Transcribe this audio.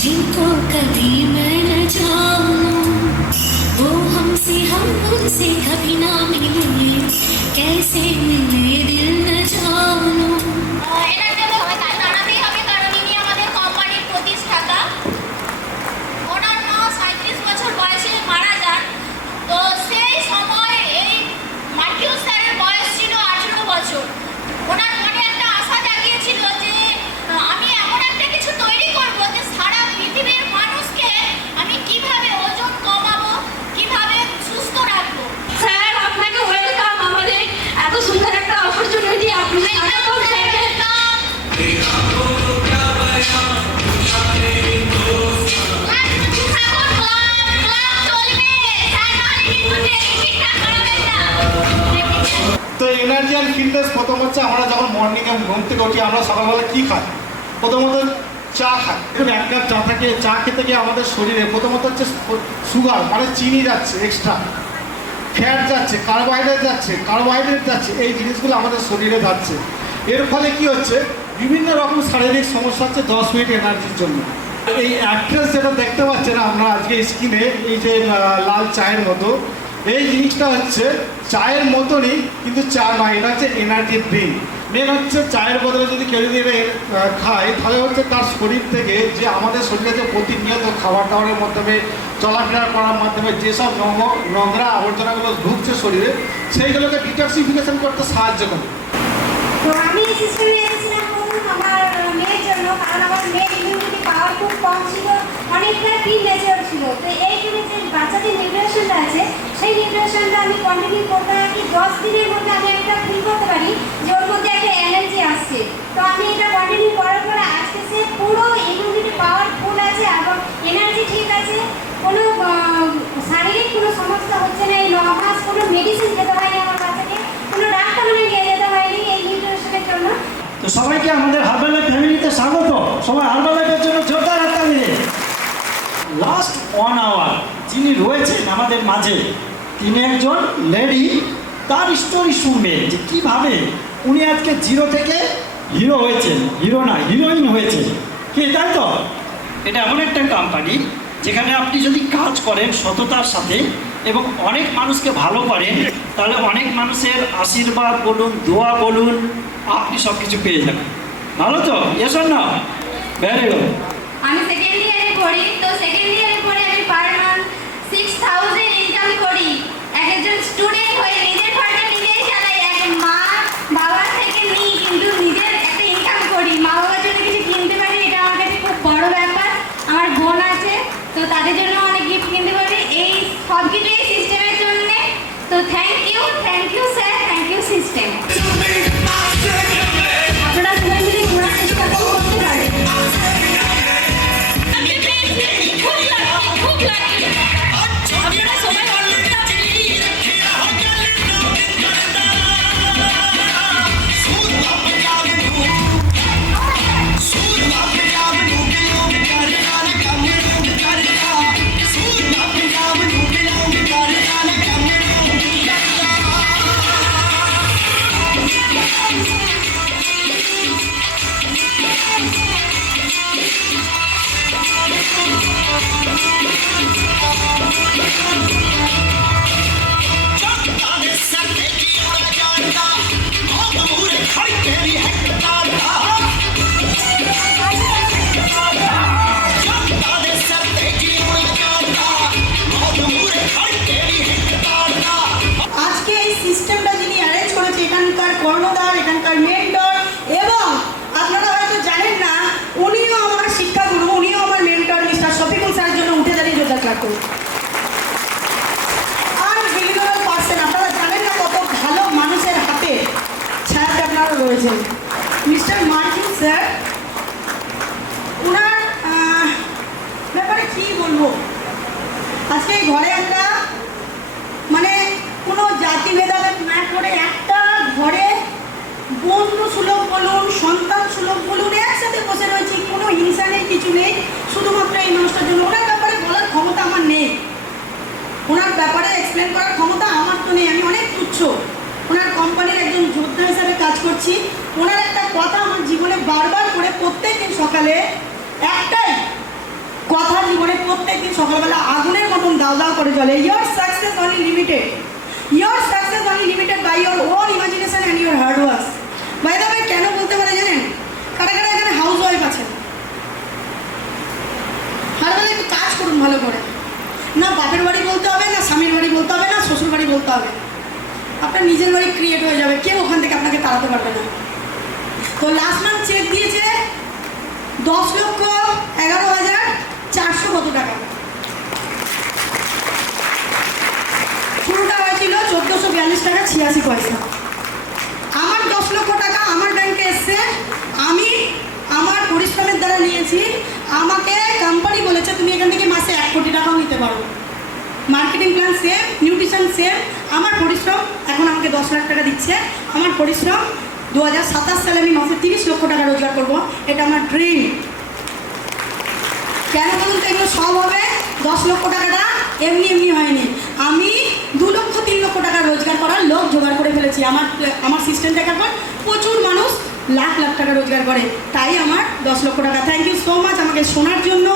जिनको कभी मैं न जानूं, वो हमसे हम उनसे कभी ना मिले, कैसे मिले दिल न जानूं। এটার জন্য জানাতেই হবে, কারণ ইনি আমাদের কোম্পানির প্রতিষ্ঠাতা। ওনার মা 37 বছর বয়সে মারা যান। তো সেই সময় এই মার্টিউ স্যারের বয়স ছিল 18 বছর। ওনার মনে একটা আশা জাগিয়েছিল যে আমি এমন একটা কিছু তৈরি করব যে সারা পৃথিবীর মানুষকে আমি কিভাবে ওজন কমাবো, কিভাবে সুস্থ রাখবো। স্যার আপনাকে ওয়েলকাম আমাদের এত সুন্দর একটা অপরচুনিটি আপনি তো এনার্জি অ্যান্ড ফিটনেস প্রথম হচ্ছে আমরা যখন মর্নিংয়ে ঘুম থেকে উঠি আমরা সকালবেলা কী খাই? প্রথমত চা খাই। দেখুন এক কাপ চা থাকে, চা খেতে গিয়ে আমাদের শরীরে প্রথমত হচ্ছে সুগার মানে চিনি যাচ্ছে, এক্সট্রা ফ্যাট যাচ্ছে, কার্বোহাইড্রেট যাচ্ছে, এই জিনিসগুলো আমাদের শরীরে যাচ্ছে। এর ফলে কি হচ্ছে, বিভিন্ন রকম শারীরিক সমস্যা হচ্ছে 10 মিনিট এনার্জির জন্য। এই অ্যাক্ট্রেস যেটা দেখতে পাচ্ছেন আমরা আজকে স্ক্রিনে, এই যে লাল চায়ের মতো, এই জিনিসটা হচ্ছে চায়ের মতনই, কিন্তু চা নয়, এটা হচ্ছে এনার্জি ড্রিঙ্ক। মেন হচ্ছে চায়ের বদলে যদি কেউ যদি এটা খায়, তাহলে হচ্ছে তার শরীর থেকে যে আমাদের শরীরে যে প্রতিনিয়ত খাবার দাবারের মাধ্যমে চলাফেরা করার মাধ্যমে যেসব নোংরা আবর্জনাগুলো ঢুকছে শরীরে, সেইগুলোকে ডিটক্সিফিকেশন করতে সাহায্য করে। তো আমি এই সিস্টেমে এসেছিলাম আমার মেয়ের জন্য, কারণ আমার মেয়ের ইমিউনিটি পাওয়ার খুব কম ছিল, অনেকটা প্রিমেচিওর ছিল। তো এইখানে যে বাচ্চাদের নিউট্রিশনটা আছে, সেই নিউট্রিশনটা আমি কন্টিনিউ করতে থাকি। 10 দিনের মধ্যে আমি একটা ফিল করতে পারি যে ওর মধ্যে একটা এনার্জি আসছে। তো আমি এটা কন্টিনিউ করার পরে আজকে সে পুরো ইমিউনিটি পাওয়ার ফুল আছে এবং এনার্জি ঠিক আছে, কোনো শারীরিক কোনো সমস্যা হচ্ছে না। এই 9 মাস কোনো মেডিসিন খেতে হয়নি আমার বাচ্চাকে, কোনো ডাক্তারখানে নিয়ে যেতে হয়নি এই নিউট্রিশনের জন্য। তো সবাইকে আমাদের হার্বাল লাইফ ফ্যামিলিতে স্বাগত। সবাই হার্বাল লাইফের জন্য জোরদার হাততালি দিন। লাস্ট 1 আওয়ার যিনি রয়েছেন আমাদের মাঝে, তিনি একজন লেডি। তার স্টোরি শুনবেন যে কীভাবে উনি আজকে জিরো থেকে হিরো হয়েছেন, হিরো না হিরোইন হয়েছেন। কি তাই তো? এটা এমন একটা কোম্পানি যেখানে আপনি যদি কাজ করেন সততার সাথে এবং অনেক মানুষকে ভালো করেন, তাহলে অনেক মানুষের আশীর্বাদ বলুন, দোয়া বলুন, আপনি সব কিছু পেয়ে যাবেন। ভালো তো? Yes or no? Very good. আমি সেকেন্ড ইয়ারে পড়ি। তো সেকেন্ড ইয়ারে পড়ে আমি পার মান্থ 6000 ইনকাম করি। একজন স্টুডেন্ট হয়ে নিজের খরচা নিজেই চালাই, এক মা বাবার থেকে নিই, কিন্তু নিজের একটা ইনকাম করি, মা বাবার জন্য কিছু কিনতে পারি, এটা আমার কাছে খুব বড় ব্যাপার। আমার বোন আছে, তো তাদের জন্য অনেক গিফট কিনতে পারি। এই সব কিছু এই সিস্টেমের জন্য। তো thank you sir, thank you system. আপনারা সবাই মিলে ঘোরার চেষ্টা করতে পারেন। কর্ণধার, এখানকার মেন্টর, এবং আপনারা হয়তো জানেন না, উনিও আমার শিক্ষাগুরু, উনিও আমার মেন্টর মিস্টার শফিকুল স্যারের জন্য উঠে দাঁড়িয়ে জোরদার ক্লাস করুন। আর বিলিয়নার পার্সন, আপনারা জানেন না কত ভালো মানুষের হাতে ছায়াতে আপনারা রয়েছেন। মিস্টার মার্টিন স্যার, ওনার ব্যাপারে কী বলবো, আজকে ঘরে একটা মানে কোনো জাতি ভেদাভেদ না করে একটা ঘরে বোন তরুণ সুলভ বলুন, সন্তান সুলভ বলুন, একসাথে বসে রয়েছি, কোনো হিংসা নেই, কিছু নেই, শুধুমাত্র এই মানুষটার জন্য। ওনার ব্যাপারে বলার ক্ষমতা আমার নেই, ওনার ব্যাপারে এক্সপ্লেন করার ক্ষমতা আমার তো নেই, আমি অনেক তুচ্ছ। ওনার কোম্পানির একজন যোদ্ধা হিসাবে কাজ করছি। ওনার একটা কথা আমার জীবনে বারবার করে প্রত্যেকদিন সকালে একটাই কথা জীবনে প্রত্যেকদিন সকালবেলা আগুনের মতন দাও দাও করে চলে, your success only limited, your success only limited by your own imagination and your hard works. By the way, কেন বলতে পারে জানেন? কারা কারা এখানে হাউস ওয়াইফ আছেন? হারবেলা একটু কাজ করুন ভালো করে, না বাপের বাড়ি বলতে হবে, না স্বামীর বাড়ি বলতে হবে, না শ্বশুর বাড়ি বলতে হবে, আপনার নিজের বাড়ি ক্রিয়েট হয়ে যাবে, কেউ ওখান থেকে আপনাকে তাড়াতে পারবে না। তো লাস্ট মান্থ চেক দিয়েছে 10,11,400 কত টাকা, শুরুটা হয়েছিল 1442 টাকা 86 পয়সা। আমার 10 লক্ষ টাকা আমার ব্যাংকে এসছে, আমি আমার পরিশ্রমের দ্বারা নিয়েছি। আমাকে কোম্পানি বলেছে তুমি এখান থেকে মাসে 1 কোটি টাকাও নিতে পারো। Marketing plan same, nutrition same. আমার পরিশ্রম এখন আমাকে 10 লাখ টাকা দিচ্ছে। আমার পরিশ্রম 2027 সালে আমি মাসে 30 লক্ষ টাকা রোজগার করবো, এটা আমার ড্রিম। কেন বলুন তো? এগুলো সব হবে 10 লক্ষ টাকাটা এমনি এমনি হয়নি। আমি 2 লক্ষ 3 লক্ষ টাকা রোজগার করার লোক জোগাড় করে ফেলেছি। আমার সিস্টেম দেখার পর প্রচুর মানুষ লাখ লাখ টাকা রোজগার করে, তাই আমার 10 লক্ষ টাকা। থ্যাংক ইউ সো মাচ আমাকে শোনার জন্য।